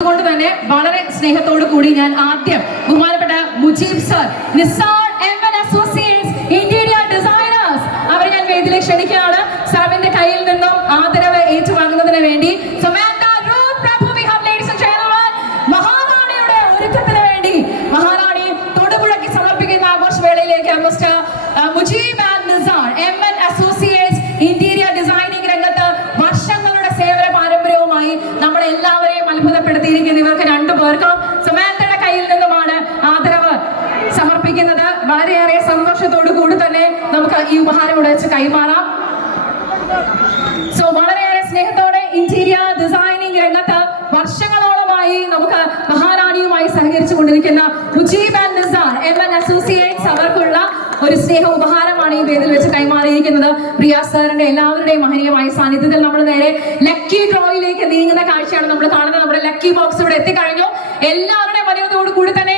അതുകൊണ്ട് തന്നെ വളരെ സ്നേഹത്തോടു കൂടി ഞാൻ ആദ്യം ബഹുമാനപ്പെട്ട Mujeeb sir Nisar M N associates interior designers അവരെ ഞാൻ വേദിയിലേക്ക് ക്ഷണിക്കുകയാണ്. സാറിന്റെ കയ്യിൽ നിന്നും ആദരവ് ഏറ്റുവാങ്ങുന്നതിന് വേണ്ടി സന്തോഷത്തോടു കൂടി തന്നെ നമുക്ക് ഈ ഉപഹാരം ഇവിടെ വെച്ച് കൈമാറാം. സോ വളരെയേറെ സ്നേഹത്തോടെ ഇന്റീരിയർ ഡിസൈനിങ് രംഗത്ത് വർഷങ്ങളോളമായി നമുക്ക് മഹാറാണിയുമായി സഹകരിച്ചു കൊണ്ടിരിക്കുന്ന മുജീബ് ആൻഡ് അസോസിയേറ്റ്സ് അവർക്കുള്ള ഒരു സ്നേഹ ഉപഹാരമാണ് ഈ പേരിൽ വെച്ച് കൈമാറിയിരിക്കുന്നത്. പ്രിയ സാറിന്റെ എല്ലാവരുടെയും മഹനീയമായ സാന്നിധ്യത്തിൽ നമ്മൾ നേരെ ലക്കി ഡ്രോയിലേക്ക് നീങ്ങുന്ന കാഴ്ചയാണ് നമ്മൾ കാണുന്നത്. നമ്മുടെ ലക്കി ബോക്സ് ഇവിടെ എത്തിക്കഴിഞ്ഞു. എല്ലാവരുടെയും മര്യാദയോട് കൂടി തന്നെ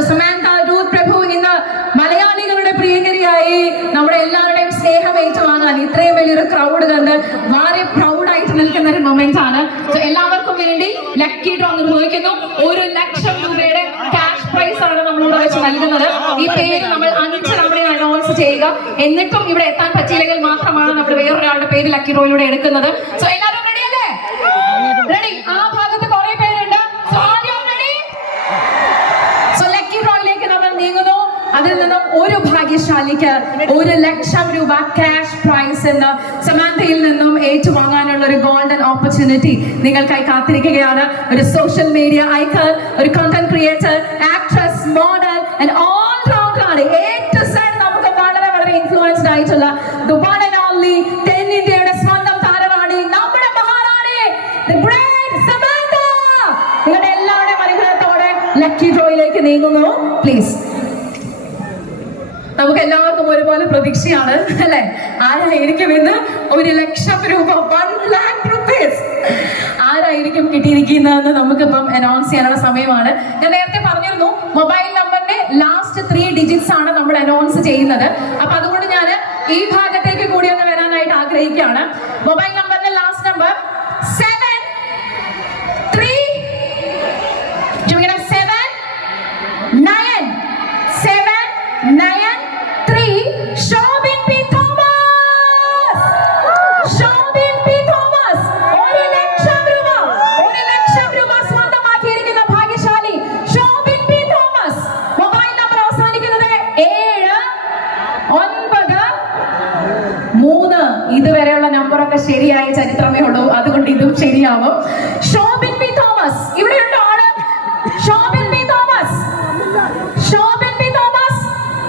എടുക്കേണ്ടതുണ്ട് സോ സുമാന്ത രൂത് പ്രഭു ഇന്ന് മലയാളികളുടെ പ്രിയങ്കരിയായി നമ്മുടെ എല്ലാവരുടെയും സ്നേഹം ഏറ്റുവാങ്ങാൻ ഇത്രയും വലിയൊരു ക്രൗഡ് കണ്ട് വളരെ പ്രൗഡ് ആയിട്ട് നിൽക്കുന്ന ഒരു മൊമെന്റ് ആണ്. സോ എല്ലാവർക്കും വേണ്ടി ലക്കി ഡ്രോ നിർവഹിക്കുന്നു ഒരു ലക്ഷം രൂപയുടെ ക്യാഷ് പ്രൈസ് ആണ് നമ്മളോട് വെച്ച് നൽകുന്നത്. ഈ പേര് നമ്മൾ അഞ്ച് തവണ അനൗൺസ് ചെയ്യുക. എന്നിട്ടും ഇവിടെ എത്താൻ പറ്റിയില്ലെങ്കിൽ മാത്രമാണ് നമ്മൾ വേറൊരാളുടെ പേര് ലക്കി ഡ്രോയിലൂടെ എടുക്കുന്നത്. സോ എല്ലാവരും ഒരു ഭാഗ്യശാലിക്ക് ഒരു ലക്ഷം രൂപ ക്യാഷ് പ്രൈസ് എന്ന് സമാന്തയിൽ നിന്നും ഏറ്റുവാങ്ങാനുള്ള ഒരു ഗോൾഡൻ ഓപ്പർച്യൂണിറ്റി നിങ്ങൾക്കായി കാത്തിരിക്കുകയാണ്. ഒരു സോഷ്യൽ മീഡിയ ഐക്കൺ ഒരു content creator actress model and all നമുക്ക് വളരെ വളരെ ഇൻഫ്ലുവൻസ്ഡ് ആയിട്ടുള്ള ഓൺലി ഇന്ത്യയുടെ സ്വന്തം നമ്മുടെ മഹാറാണി ലക്കി ഡ്രോയിലേക്ക് നീങ്ങുന്നു. പ്ലീസ് നമുക്ക് എല്ലാവർക്കും ഒരുപോലെ പ്രതീക്ഷയാണ് അല്ലെ? ആരായിരിക്കും ഇന്ന് ഒരു ലക്ഷം രൂപ വൺ ലാക്ക് റുപ്പീസ് ആരായിരിക്കും കിട്ടിയിരിക്കുന്നതെന്ന് നമുക്കിപ്പം അനൗൺസ് ചെയ്യാനുള്ള സമയമാണ്. ഞാൻ നേരത്തെ പറഞ്ഞിരുന്നു മൊബൈൽ നമ്പറിന്റെ ലാസ്റ്റ് ത്രീ ഡിജിറ്റ്സ് ആണ് നമ്മൾ അനൗൺസ് ചെയ്യുന്നത്. അപ്പൊ അതുകൊണ്ട് ഞാൻ ഈ ഭാഗത്തേക്ക് നമ്പറൊക്കെ ശരിയായ ചരിത്രമേ ഉള്ളൂ. അതുകൊണ്ട് ഇതും ശരിയാവും. ഷോബിൻ പി തോമസ്. ഇവിടെ ഉണ്ടാണ് ഷോബിൻ പി തോമസ്. ഷോബിൻ പി തോമസ്.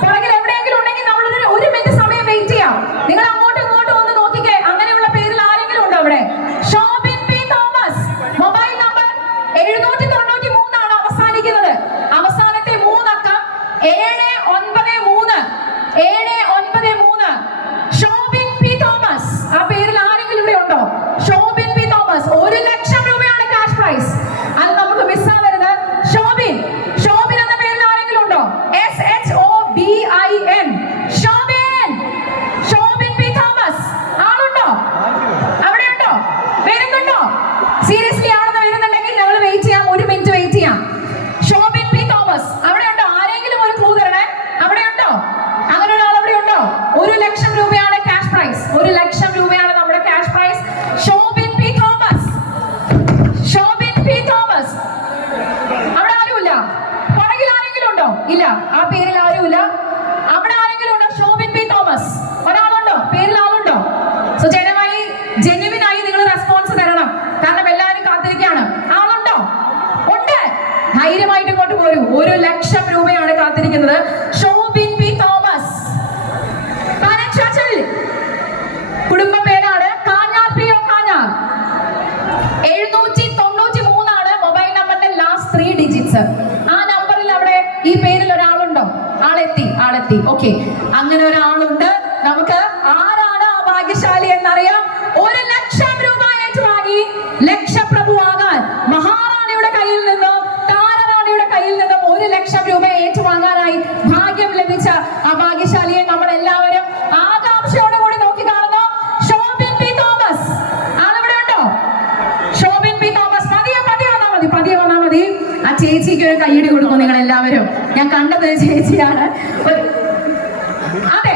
പുറകിൽ എവിടെയെങ്കിലും ഉണ്ടെങ്കിൽ നമ്മൾ ഒരു മിനിറ്റ് സമയം വെയിറ്റ് ചെയ്യാം. നിങ്ങൾ അങ്ങോട്ടും ഇങ്ങോട്ടും ഒന്ന് നോക്കിക്കേ. അങ്ങനെയുള്ള പേരിൽ ആരെങ്കിലും ഉണ്ടോ അവിടെ? Shobin P Thomas. Mobile number എഴുന്നൂറ്റി തൊണ്ണൂറ്റി മൂന്നാണ് അവസാനിക്കുന്നത്. അവസാനത്തെ മൂന്നക്കം. ഏഴ് ഇല്ല ആ പേരിൽ ആരുമില്ല. അവിടെ ആരെങ്കിലും ഉണ്ടോ? ഷോബിൻ പി തോമസ്. ഒരാളുണ്ടോ? പേരിൽ ആളുണ്ടോ? സോ ജനമായി ജെന്യുവിനായി നിങ്ങൾ റെസ്പോൺസ് തരണം. കാരണം എല്ലാവരും കാത്തിരിക്കുകയാണ്. ആളുണ്ടോ? ഉണ്ട്. ധൈര്യമായിട്ട് ഇങ്ങോട്ട് പോരൂ. ഒരു ലക്ഷം പേരിൽ ഒരാളുണ്ടോ? ആളെത്തി ആളെത്തി. ഓക്കെ അങ്ങനെ ഒരാളുണ്ട്. നമുക്ക് ആരാണ് ആ ഭാഗ്യശാലി എന്നറിയാം. ഒരു ലക്ഷം രൂപ ഏറ്റുവാങ്ങി. ലക്ഷപ്രഭുവാകാൻ. മഹാറാണിയുടെ കയ്യിൽ നിന്നും താരറാണിയുടെ കയ്യിൽ നിന്നും ഒരു ലക്ഷം രൂപ ഏറ്റുവാങ്ങാനായി ഭാഗ്യം ലഭിച്ച ആ ചേച്ചിക്ക് കൈയടി കൊടുക്കും നിങ്ങൾ എല്ലാവരും ഞാൻ കണ്ടത് ചേച്ചിയാണ്. അതെ.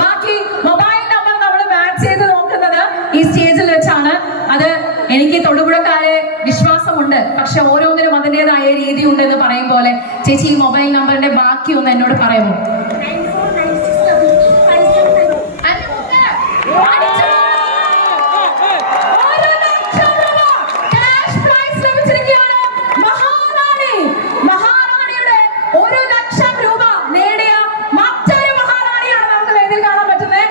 ബാക്കി മൊബൈൽ നമ്പർ മാച്ച് നോക്കുന്നത് ഈ സ്റ്റേജിൽ വെച്ചാണ്. അത് എനിക്ക് തൊടുപുഴക്കാരെ വിശ്വാസമുണ്ട്. പക്ഷെ ഓരോന്നിനും അതിന്റെതായ രീതി ഉണ്ടെന്ന് പറയും പോലെ ചേച്ചി ഈ മൊബൈൽ നമ്പറിന്റെ ബാക്കി ഒന്ന് എന്നോട് പറയുമോ അടിച്ചോ! ഒരു ലക്ഷം രൂപ cash prize ലഭിച്ചിരിക്കുകയാണ്. മഹാറാണി. മഹാറാണിയുടെ ഒരു ലക്ഷം രൂപ നേടിയ മറ്റൊരു മഹാറാണിയാണ് നമുക്ക് വേദിയിൽ കാണാൻ പറ്റുന്നത്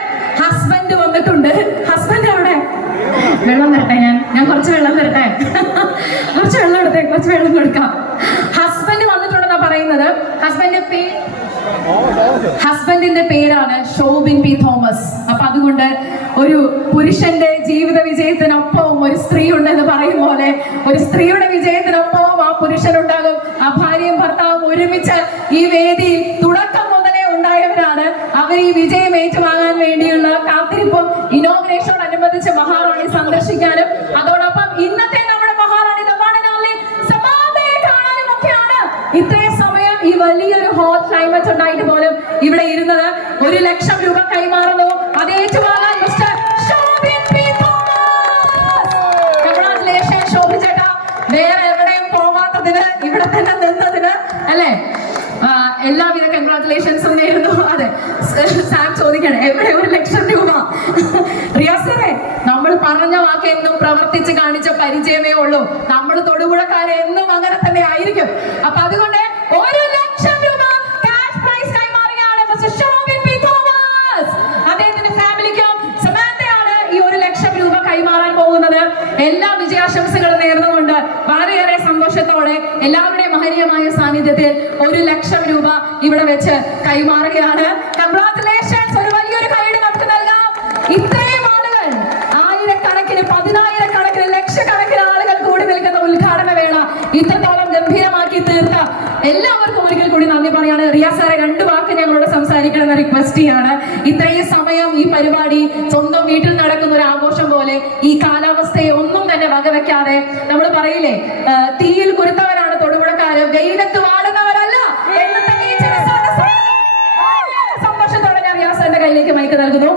ഹസ്ബൻഡ് വന്നിട്ടുണ്ട് ഹസ്ബൻഡ് എവിടെ വെള്ളം തരട്ടെ ഞാൻ ഞാൻ കുറച്ച് വെള്ളം തരട്ടെ കുറച്ച് വെള്ളം എടുത്തേ കുറച്ച് വെള്ളം കൊടുക്കാം. ഹസ്ബൻഡ് വന്നിട്ടുണ്ടെന്നാ പറയുന്നത്. ഹസ്ബൻഡ് ഹസ്ബൻഡിന്റെ പേരാണ് ഷോബിൻ പി തോമസ്. അപ്പൊ അതുകൊണ്ട് ഒരു പുരുഷന്റെ ജീവിത വിജയത്തിനൊപ്പവും ഒരു സ്ത്രീ ഉണ്ടെന്ന് പറയും പോലെ ഒരു സ്ത്രീയുടെ വിജയത്തിനൊപ്പവും ആ പുരുഷനുണ്ടാകും. ആ ഭാര്യയും ഭർത്താവും ഒരുമിച്ച് ഈ വേദിയിൽ തുടക്കം മുതലേ ഉണ്ടായവരാണ്. അവർ ഈ വിജയം ഏറ്റുവാങ്ങാൻ വേണ്ടിയുള്ള കാത്തിരിപ്പും ഇനോഗ്രേഷനോടനുബന്ധിച്ച് മഹാറാണി സന്ദർശിക്കാനും ഇവിടെ ഇരുന്നത് ഒരു ലക്ഷം രൂപ കൈമാറുന്നു. അത് ഏറ്റുവാങ്ങാൻ മിസ്റ്റർ വേറെ എവിടെയും പോവാത്തതിന് ഇവിടെ തന്നെ നിന്നതിന് അല്ലേ? എല്ലാവിധ കൺഗ്രാറ്റുലേഷൻസും നേരുന്നു. അതെ സാം ചോദിക്കണം എവിടെ ഒരു ലക്ഷം രൂപ? റിയാസറെ നമ്മൾ പറഞ്ഞ വാക്ക് എന്നും പ്രവർത്തിച്ച് കാണിച്ച പരിചയമേ ഉള്ളൂ. നമ്മൾ തൊടുപുഴക്കാരെ എന്നും അങ്ങനെ തന്നെ ആയിരിക്കും. അപ്പൊ അതുകൊണ്ട് എല്ലാ വിജയാശംസകളും നേർന്നുകൊണ്ട് വളരെയേറെ സന്തോഷത്തോടെ എല്ലാവരുടെയും മഹനീയമായ സാന്നിധ്യത്തിൽ ഒരു ലക്ഷം രൂപ ഇവിടെ വെച്ച് കൈമാറുകയാണ്. കൺഗ്രാറ്റുലേഷൻസ് ഒരു വലിയൊരു കൈയ്യടി നമുക്ക് നൽകാം. ഇത്രയും ആളുകൾ ആയിരക്കണക്കിന് പതിനായിരക്കണക്കിന് ലക്ഷക്കണക്കിന് ആളുകൾ കൂടി നിൽക്കുന്ന ഉദ്ഘാടന വേള ഇത്രത്തോളം ഗംഭീരമാക്കി തീർത്ത. എല്ലാവർക്കും ഒരിക്കൽ കൂടി നന്ദി പറയാണ്. റിയാ സാറെ രണ്ട് വാക്ക് ഞങ്ങളോട് സംസാരിക്കണമെന്ന് റിക്വസ്റ്റ് ചെയ്യാണ് ഇത്രയും സമയം ഈ പരിപാടി സ്വന്തം വീട്ടിൽ നടക്കുന്ന ഒരു ആഘോഷം പോലെ ഈ പറയില്ലേ? തീയിൽ കുരുത്തവരാണ് തൊടുപുഴക്കാര് വെയിലത്ത് വാടുന്നവരല്ല എന്ന് തെളിയിച്ച സന്തോഷത്തോടെ ഞാൻ വ്യാസന്റെ കയ്യിലേക്ക് മയക്ക് നൽകുന്നു.